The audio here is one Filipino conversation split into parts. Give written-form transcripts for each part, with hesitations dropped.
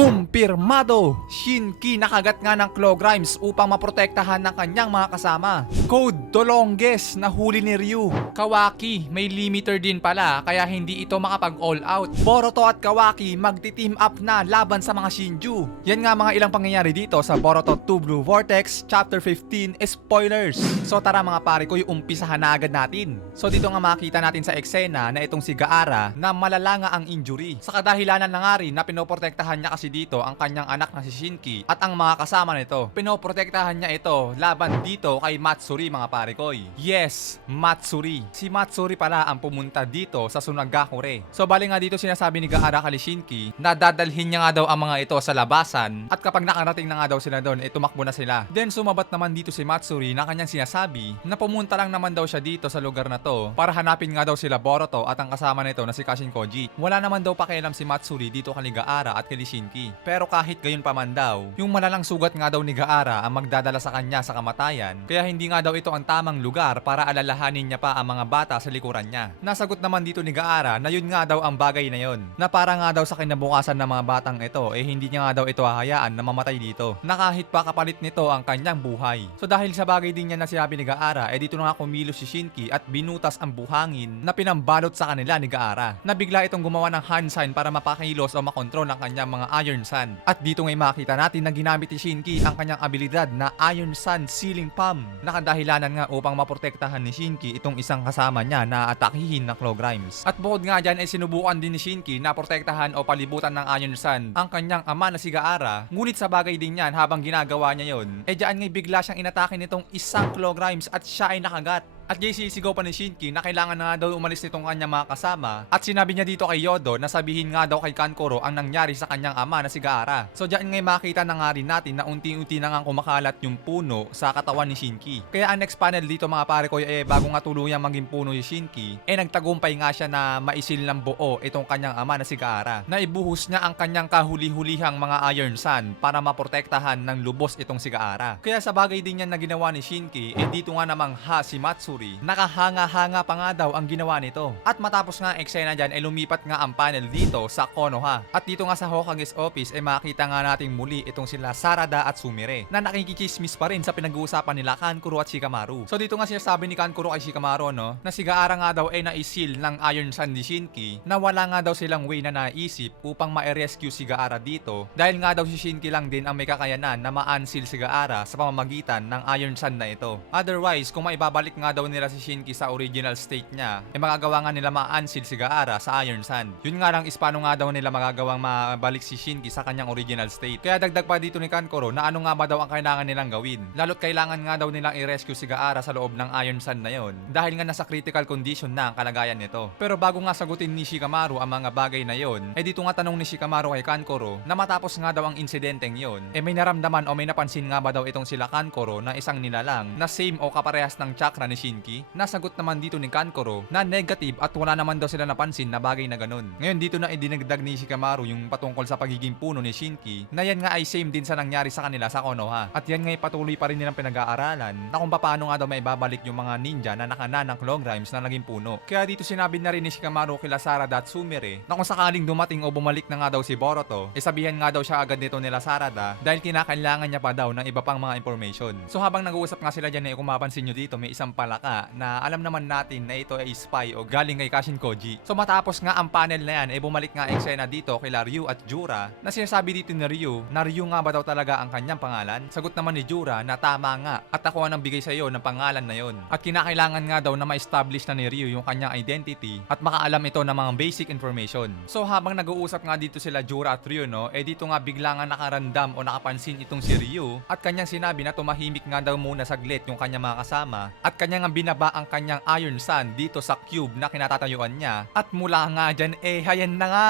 Kumpirmado! Shinki nakagat nga ng Claw Grimes upang maprotektahan ng kanyang mga kasama. Code Dolonges na huli ni Ryu. Kawaki may limiter din pala kaya hindi ito makapag all out. Boruto at Kawaki magti-team up na laban sa mga Shinju. Yan nga mga ilang pangyayari dito sa Boruto 2 Blue Vortex Chapter 15 spoilers. So tara mga pare ko, umpisahan na agad natin. So dito nga makita natin sa eksena na itong si Gaara na malala nga ang injury. Sa kadahilanan na nga rin na pinoprotektahan niya kasi dito ang kanyang anak na si Shinki at ang mga kasama nito. Pinoprotektahan niya ito laban dito kay Matsuri mga pare ko. Yes, Matsuri. Si Matsuri pala ang pumunta dito sa Sunagakure. So bali nga dito sinasabi ni Gaara kay Shinki na dadalhin niya nga daw ang mga ito sa labasan at kapag nakarating na nga daw sila doon, tumakbo na sila. Then sumabat naman dito si Matsuri na kanyang sinasabi na pumunta lang naman daw siya dito sa lugar na to para hanapin nga daw sila Boruto at ang kasama nito na si Kashin Koji. Wala naman daw pakialam si Matsuri dito kay Gaara at kay Shinki. Pero kahit gayon pa man daw, yung malalang sugat nga daw ni Gaara ang magdadala sa kanya sa kamatayan, kaya hindi nga daw ito ang tamang lugar para alalahanin niya pa ang mga bata sa likuran niya. Nasagot naman dito ni Gaara na yun nga daw ang bagay na yun, na para nga daw sa kinabukasan ng mga batang ito hindi niya nga daw ito hahayaan na mamatay dito, na kahit pa kapalit nito ang kanyang buhay. So dahil sa bagay din niya na sinabi ni Gaara, dito na nga kumilos si Shinki at binutas ang buhangin na pinambalot sa kanila ni Gaara, na bigla itong gumawa ng hand sign para mapakilos o makontrol ang kanyang mga Iron Sun. At dito ngay makita natin na ginamit ni Shinki ang kanyang abilidad na Iron Sun Sealing Palm, na kadahilanan nga upang maprotektahan ni Shinki itong isang kasama niya na atakihin ng Claw Grimes. At bukod nga dyan sinubukan din ni Shinki na protektahan o palibutan ng Iron Sun ang kanyang ama na si Gaara, ngunit sa bagay din yan habang ginagawa niya yon, dyan ngay bigla siyang inatake nitong isang Claw Grimes at siya ay nakagat. At sisigaw pa ni Shinki na kailangan na nga daw umalis nitong kanyang mga kasama, at sinabi niya dito kay Yodo na sabihin nga daw kay Kankuro ang nangyari sa kanyang ama na si Gaara. So diyan ngay makita na nga rin natin na unti-unti na nga kumakalat yung puno sa katawan ni Shinki. Kaya ang next panel dito mga pare ko, bago nga tuluyang maging puno si Shinki, nagtagumpay nga siya na maisil ng buo itong kanyang ama na si Gaara, na ibuhos niya ang kanyang kahuli-hulihang mga Iron Sun para maprotektahan ng lubos itong si Gaara. Kaya sa bagay din yan na ginawa ni Shinki, dito nga namang si Matsuri, nakahanga-hanga pa nga daw ang ginawa nito. At matapos nga eksena dyan, lumipat nga ang panel dito sa Konoha. At dito nga sa Hokage's office, makita nga nating muli itong sila Sarada at Sumire, na nakikichismis pa rin sa pinag-uusapan nila Kankuro at Shikamaru. So dito nga sinasabi ni Kankuro kay Shikamaru na si Gaara nga daw naisil ng Iron Sun ni Shinki, na wala nga daw silang way na naisip upang ma-rescue si Gaara dito, dahil nga daw si Shinki lang din ang may kakayanan na ma-unseal si Gaara sa pamamagitan ng Iron Sun na ito. Otherwise, kung maibabalik nga daw nila si Shinki sa original state niya, magagawa nga nila ma-unseal si Gaara sa Iron Sun. Yun nga lang is paano nga daw nila magagawang mabalik si Shinki sa kanyang original state. Kaya dagdag pa dito ni Kankuro na ano nga ba daw ang kailangan nilang gawin. Lalo't kailangan nga daw nilang i-rescue si Gaara sa loob ng Iron Sun na yon, dahil nga nasa critical condition na ang kalagayan nito. Pero bago nga sagutin ni Shikamaru ang mga bagay na yon, dito nga tanong ni Shikamaru kay Kankuro na matapos nga daw ang insidenteng yon, may naramdaman o may napansin nga ba daw itong sila Kankuro na isang nilalang na same o kaparehas ng chakra ni Shinki. Nasagot naman dito ni Kankuro na negative at wala naman daw sila napansin na bagay na ganun. Ngayon dito na idinagdag ni Shikamaru yung patungkol sa pagiging puno ni Shinki, na yan nga ay same din sa nangyari sa kanila sa Konoha. At yan nga ay patuloy pa rin nilang pinag-aaralan na kung paano nga daw may babalik yung mga ninja na nakana ng Claw Grimes na naging puno. Kaya dito sinabi na rin ni Shikamaru kila Sarada at Sumire na kung sakaling dumating o bumalik na nga daw si Boruto, sabihan nga daw siya agad nito nila Sarada dahil kinakailangan niya pa daw ng iba pang mga information. So habang nag-uusap nga sila dyan, kung mapansin nyo dito may isang palaka na alam naman natin na ito ay spy o galing kay Kashin Koji. So matapos nga ang panel na yan, bumalik nga eksena dito kila Ryu at Jura, na sinasabi dito ni Ryu na Ryu nga ba daw talaga ang kanyang pangalan. Sagot naman ni Jura na tama nga at ako ang bigay sa iyo ng pangalan na yon. At kinakailangan nga daw na ma-establish na ni Ryu yung kanyang identity at makaalam ito ng mga basic information. So habang nag-uusap nga dito sila Jura at Ryu, dito nga bigla nga nakarandam o nakapansin itong si Ryu at kanyang sinabi na tumahimik nga daw muna saglit yung kanyang mga kasama at kanyang binaba ang kanyang Iron Sun dito sa cube na kinatatayuan niya. At mula nga dyan, hayan na nga,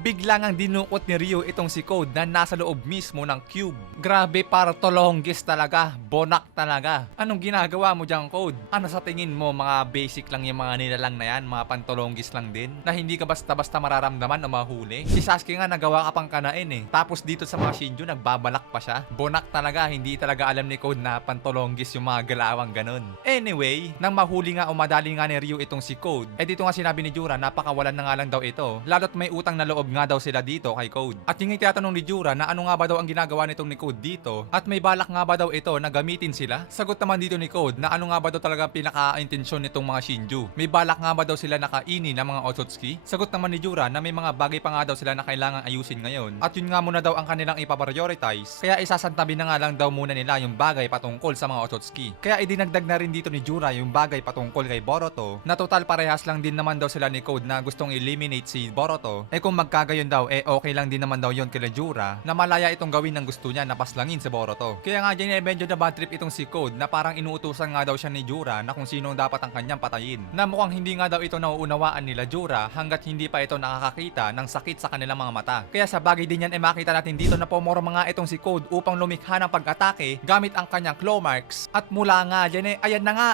bigla ngang dinukot ni Ryu itong si Code na nasa loob mismo ng cube. Grabe, para tolonggis talaga, bonak talaga. Anong ginagawa mo dyan, Code? Ano sa tingin mo, mga basic lang yung mga nilalang na yan, mga pantolonggis lang din, na hindi ka basta-basta mararamdaman o mahuli? Si Sasuke nga nagawa ka pang kanain tapos dito sa mga Shinju nagbabalak pa siya. Bonak talaga, hindi talaga alam ni Code na pantolonggis yung mga galawang ganun. Anyway, way nang mahuli nga o madali nga ni Ryu itong si Code. Dito nga sinabi ni Jura napakawalan na nga lang daw ito, lalo't may utang na loob nga daw sila dito kay Code. At yung tinatanong ni Jura na ano nga ba daw ang ginagawa nitong ni Code dito at may balak nga ba daw ito na gamitin sila. Sagot naman dito ni Code na ano nga ba daw talaga pinaka-intensyon nitong mga Shinju. May balak nga ba daw sila nakainin ng mga Otsutsuki? Sagot naman ni Jura na may mga bagay pa nga daw sila na kailangan ayusin ngayon at yun nga muna daw ang kanilang ipaprioritize, kaya isasantabi na nga lang daw muna nila yung bagay patungkol sa mga Otsutsuki. Kaya idinagdag na rin dito ni Jura yung bagay patungkol kay Boruto na total parehas lang din naman daw sila ni Code na gustong eliminate si Boruto. Kung magkagayon daw okay lang din naman daw yon kay Jura na malaya itong gawin ng gusto niya na paslangin si Boruto. Kaya nga dyan medyo na bad trip itong si Code na parang inuutusan nga daw siya ni Jura na kung sino dapat ang kanyang patayin. Na mukhang hindi nga daw ito nauunawaan nila Jura hanggat hindi pa ito nakakakita ng sakit sa kanilang mga mata. Kaya sa bagay din yan makita natin dito na pumorma nga itong si Code upang lumikha ng pag-atake gamit ang kanyang claw marks at mula nga dyan ayan na nga.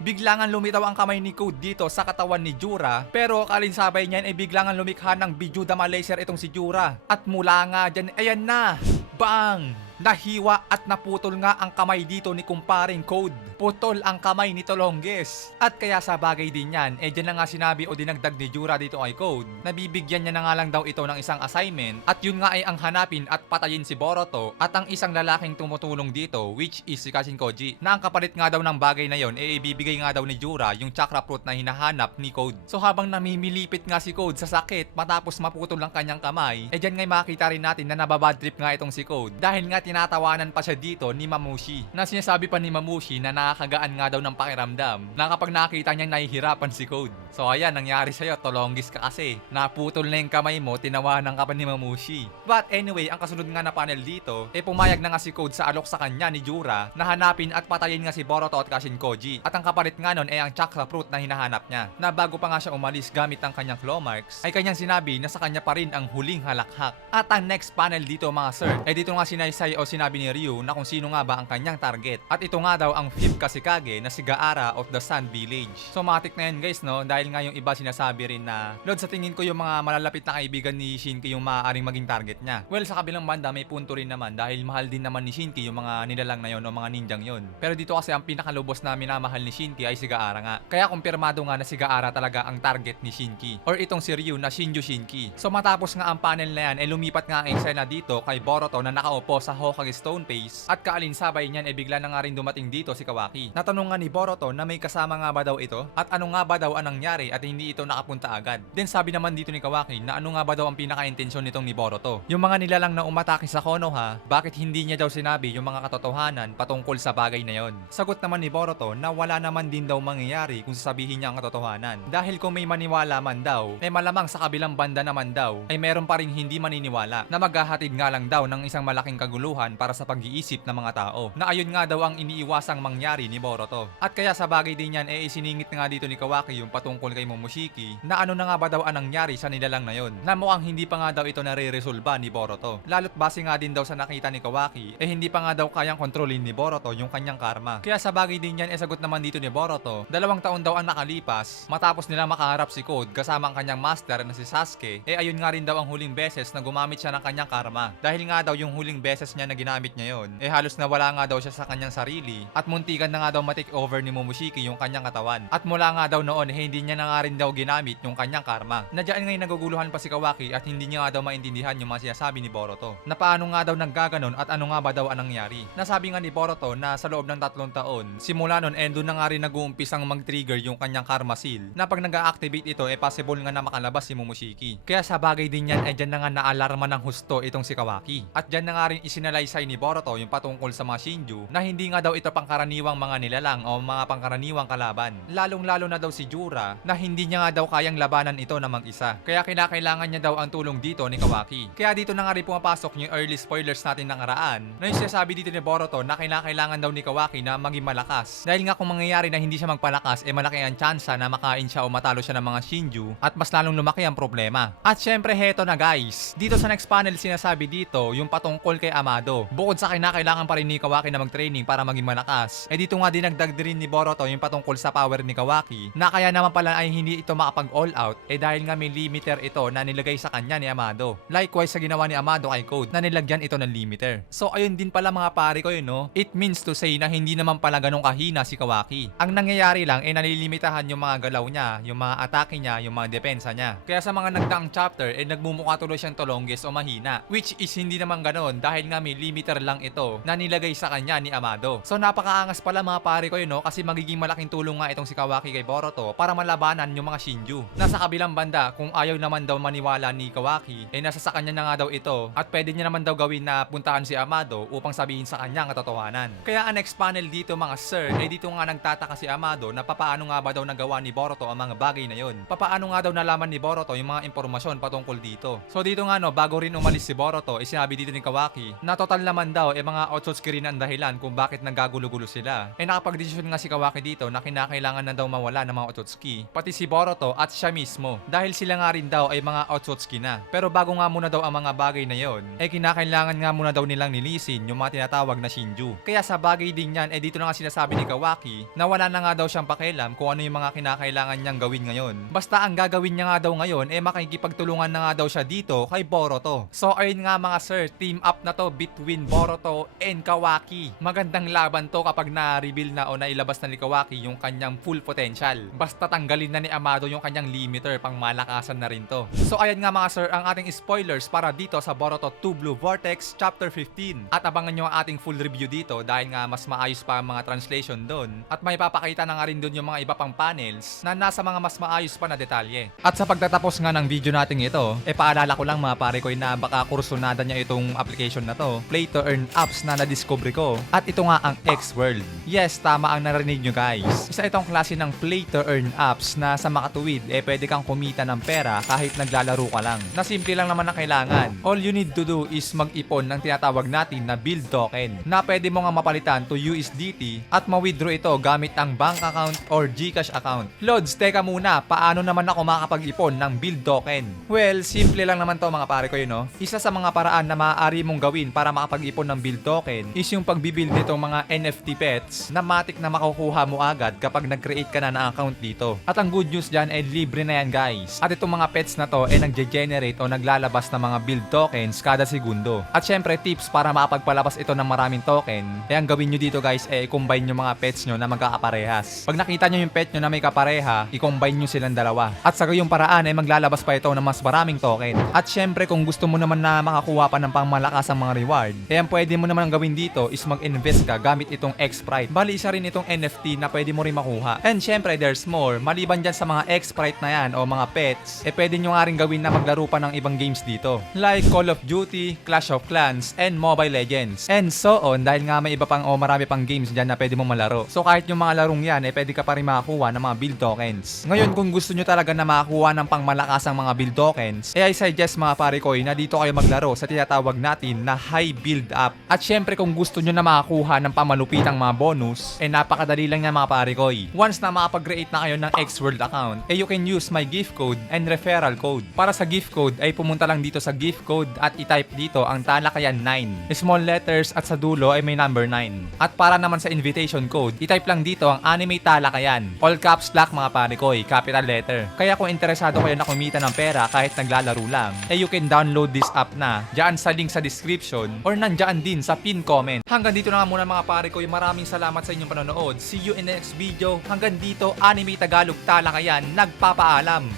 Biglangan lumitaw ang kamay ni Code dito sa katawan ni Jura, pero kalinsabay niyan biglangan lumikha ng Bijudama laser itong si Jura. At mula nga dyan, ayan na! Bang! Nahiwa at naputol nga ang kamay dito ni kumparing Code. Putol ang kamay ni Tolonges. At kaya sa bagay din yan, dyan na nga sinabi o dinagdag ni Jura dito kay Code, nabibigyan niya na nga lang daw ito ng isang assignment at yun nga ay ang hanapin at patayin si Boruto at ang isang lalaking tumutulong dito which is si Kashinkoji, na ang kapalit nga daw ng bagay na yon ibibigay nga daw ni Jura yung chakra fruit na hinahanap ni Code. So habang namimilipit nga si Code sa sakit matapos maputol ang kanyang kamay, dyan nga makita rin natin na nababad trip nga itong si Code dahil nga tinatawanan pa siya dito ni Mamushi, na sinasabi pa ni Mamushi na nakakagaan nga daw ng pakiramdam na kapag nakita niyang nahihirapan si Code. So ayan, nangyari sa'yo, Tolonggis ka kasi. Naputol na yung kamay mo, tinawanan ka pa ni Mamushi. But anyway, ang kasunod nga na panel dito, pumayag na nga si Code sa alok sa kanya ni Jura na hanapin at patayin nga si Boruto at Kashinkoji. At ang kapalit nga nun ang chakra fruit na hinahanap niya, na bago pa nga siya umalis gamit ang kanyang claw marks, ay kanyang sinabi na sa kanya pa rin ang huling halakhak. At ang next panel dito mga sir, dito nga sinaysay o sinabi ni Ryu na kung sino nga ba ang kanyang target. At ito nga daw ang 5th Kashikage na si Gaara of the Sand Village. So matik na yan guys, no? Dahil nga yung iba sinasabi rin na, Lord, sa tingin ko yung mga malalapit na kaibigan ni Shinki yung maaaring maging target niya. Well, sa kabilang banda may punto rin naman dahil mahal din naman ni Shinki yung mga nilalang na yon o mga ninjang yon. Pero dito kasi ang pinakalubos na minamahal ni Shinki ay si Gaara nga. Kaya kumpirmado nga na si Gaara talaga ang target ni Shinki or itong si Ryu na Shinju Shinki. So matapos nga ang panel na yan, lumipat nga ang eksena dito kay Boruto na nakaupo sa Hokage Stone Face at kaalinsabay niyan bigla na nga rin dumating dito si Kawaki. Natanong nga ni Boruto na may kasama nga ba daw ito at ano nga ba daw ang nangyari at hindi ito nakapunta agad. Then sabi naman dito ni Kawaki na ano nga ba daw ang pinaka-intensyon nitong ni Boruto. Yung mga nilalang na umatake sa Konoha, bakit hindi niya daw sinabi yung mga katotohanan patungkol sa bagay na yon? Sagot naman ni Boruto na wala naman din daw mangyayari kung sasabihin niya ang katotohanan. Dahil kung may maniwala man daw, malamang sa kabilang banda naman daw ay meron pa ring hindi maniniwala na maghahatid nga lang daw ng isang malaking kaguluhan para sa pag-iisip ng mga tao. Na ayun nga daw ang iniiwasang mangyari ni Boruto. At kaya sa bagay din yan isiningit nga dito ni Kawaki yung patungkol kay Momoshiki na ano na nga ba daw ang nangyari sa nilalang na yon, na mukhang hindi pa nga daw ito nare-resolba ni Boruto. Lalo't base nga din daw sa nakita ni Kawaki hindi pa nga daw kayang kontrolin ni Boruto yung kanyang karma. Kaya sa bagay din yan sagot naman dito ni Boruto, 2 taon daw ang nakalipas matapos nila makaharap si Code kasama ang kanyang master na si Sasuke, ayun nga rin daw ang huling beses na gumamit siya ng kanyang karma. Dahil nga daw yung huling beses niya na ginamit niya yon, halos nawala nga daw siya sa kanyang sarili at muntikan na nga daw matake over ni Momoshiki yung kanyang katawan. At mula nga daw noon hindi niya na nga rin daw ginamit yung kanyang karma. Nadyan ngayon naguguluhan pa si Kawaki at hindi niya nga daw maintindihan yung mga sinasabi ni Boruto na paano nga daw naggaganon at ano nga ba daw ang nangyari. Nasabi nga ni Boruto na sa loob ng 3 taon, simula nun doon na nga rin nag-uumpisang mag-trigger yung kanyang karma seal na pag nag-activate ito possible nga na makalabas si Momoshiki. Kaya sa bagay din yan dyan na nga naalarma ng husto itong si Kawaki. At dyan na nga rin isinalaysay ni Boruto yung patungkol sa mga Shinju na hindi nga daw ito pangkaraniwang mga nilalang o mga pangkaraniwang kalaban. Lalong-lalo na daw si Jura na hindi niya nga daw kayang labanan ito na mag-isa. Kaya kinakailangan niya daw ang tulong dito ni Kawaki. Kaya dito na nga rin pumapasok yung early spoilers natin ng nakaraan na yung sinasabi dito ni Boruto na kinakailangan daw ni Kawaki na maging malakas. Dahil nga kung mangyayari na hindi siya magpalakas malaki ang tsansa na makain siya o matalo siya ng mga Shinju at mas lalong lumaki ang problema. At syempre heto na guys, dito sa next panel sinasabi dito yung patungkol kay Amado Amado. Bukod sa kinakailangan pa rin ni Kawaki na mag-training para maging malakas, dito nga dinagdag din ni Boruto yung patungkol sa power ni Kawaki na kaya naman pala ay hindi ito makapag all out dahil nga may limiter ito na nilagay sa kanya ni Amado. Likewise sa ginawa ni Amado kay Code na nilagyan ito ng limiter. So ayun din pala mga pare ko yun, no? It means to say na hindi naman pala ganong kahina si Kawaki. Ang nangyayari lang nalilimitahan yung mga galaw niya, yung mga atake niya, yung mga depensa niya. Kaya sa mga nagdaang chapter nagmumukha tuloy siyang tolongges o mahina, which is hindi naman ganon dahil nga may limiter lang ito na nilagay sa kanya ni Amado. So napakaangas pala mga pare ko yun, no? Kasi magiging malaking tulong nga itong si Kawaki kay Boruto para malabanan yung mga Shinju. Nasa kabilang banda, kung ayaw naman daw maniwala ni Kawaki, nasa sa kanya na nga daw ito at pwede niya naman daw gawin na puntahan si Amado upang sabihin sa kanya ang katotohanan. Kaya ang next panel dito mga sir, dito nga nagtataka si Amado na papaano nga ba daw nagawa ni Boruto ang mga bagay na yon. Papaano nga daw nalaman ni Boruto yung mga impormasyon patungkol dito. So dito nga no, bago rin umalis si Boruto, sinabi dito ni Kawaki na total naman daw mga Otsutsuki rin ang dahilan kung bakit nagkagulo-gulo sila. Nakapag-desisyon nga si Kawaki dito na kinakailangan na daw mawala ng mga Otsutsuki, pati si Boruto at siya mismo. Dahil sila nga rin daw ay mga Otsutsuki na. Pero bago nga muna daw ang mga bagay na yon, kinakailangan nga muna daw nilang nilisin yung mga tinatawag na Shinju. Kaya sa bagay din yan, dito na nga sinasabi ni Kawaki na wala na nga daw siyang pakialam kung ano yung mga kinakailangan niyang gawin ngayon. Basta ang gagawin niya nga daw ngayon makikipagtulungan na nga daw siya dito kay Boruto. So ayun nga mga sir, team up na to between Boruto and Kawaki. Magandang laban to kapag na-reveal na o nailabas na ni Kawaki yung kanyang full potential. Basta tanggalin na ni Amado yung kanyang limiter, pang malakasan na rin to. So ayan nga mga sir, ang ating spoilers para dito sa Boruto 2 Blue Vortex Chapter 15. At abangan nyo ang ating full review dito dahil nga mas maayos pa ang mga translation doon. At may papakita na nga rin doon yung mga iba pang panels na nasa mga mas maayos pa na detalye. At sa pagtatapos nga ng video natin ito, paalala ko lang mga pare ko na baka kursunada niya itong application na to, Play to Earn apps na na-discover ko. At ito nga ang X-World. Yes, tama ang narinig nyo guys. Isa itong klase ng Play to Earn apps na sa makatuwid pwede kang kumita ng pera kahit naglalaro ka lang. Na simple lang naman ang kailangan. All you need to do is mag-ipon ng tinatawag natin na build token na pwede mo nga mapalitan to USDT at ma-withdraw ito gamit ang bank account or GCash account. Lods, teka muna, paano naman ako makakapag-ipon ng build token? Well, simple lang naman to mga pare ko yun, no? Isa sa mga paraan na maaari mong gawin para makapag-ipon ng build token is yung pagbibuild nitong mga NFT pets na matik na makukuha mo agad kapag nag-create ka na ng account dito. At ang good news dyan libre na yan guys. At itong mga pets na to nagge-generate o naglalabas ng mga build tokens kada segundo. At syempre tips para makapagpalabas ito ng maraming token, ang gawin nyo dito guys i-combine yung mga pets nyo na magkakaparehas. Pag nakita nyo yung pet nyo na may kapareha, i-combine nyo silang dalawa. At sa gayong paraan maglalabas pa ito ng mas maraming token. At syempre kung gusto mo naman na makakuha pa ng pangmalakas ang mga reward, ang pwede mo naman gawin dito is mag-invest ka gamit itong X-Sprite. Bali isa rin itong NFT na pwede mo rin makuha. And syempre there's more. Maliban dyan sa mga X-Sprite na yan o mga pets, pwede nyo nga rin gawin na maglaro pa ng ibang games dito. Like Call of Duty, Clash of Clans, and Mobile Legends. And so on dahil nga may iba pang o marami pang games dyan na pwede mo malaro. So kahit yung mga larong yan pwede ka pa rin makakuha ng mga build tokens. Ngayon kung gusto nyo talaga na makakuha ng pangmalakasang mga build tokens, I suggest mga pare ko na dito kayo maglaro sa tinatawag natin na high build up. At syempre kung gusto nyo na makakuha ng pamalupitang mga bonus, napakadali lang yan mga pare ko. Once na makapag-create na kayo ng X-World account, you can use my gift code and referral code. Para sa gift code pumunta lang dito sa gift code at i-type dito ang talakayan 9. Small letters at sa dulo may number 9. At para naman sa invitation code, i-type lang dito ang anime talakayan. All caps lock mga pare ko, capital letter. Kaya kung interesado kayo na kumita ng pera kahit naglalaro lang, you can download this app na diyan sa link sa description or nandiyan din sa pin comment. Hanggang dito na nga muna mga pare ko, maraming salamat sa inyong panonood. See you in the next video. Hanggang dito, Anime Tagalog Talakayan nagpapaalam.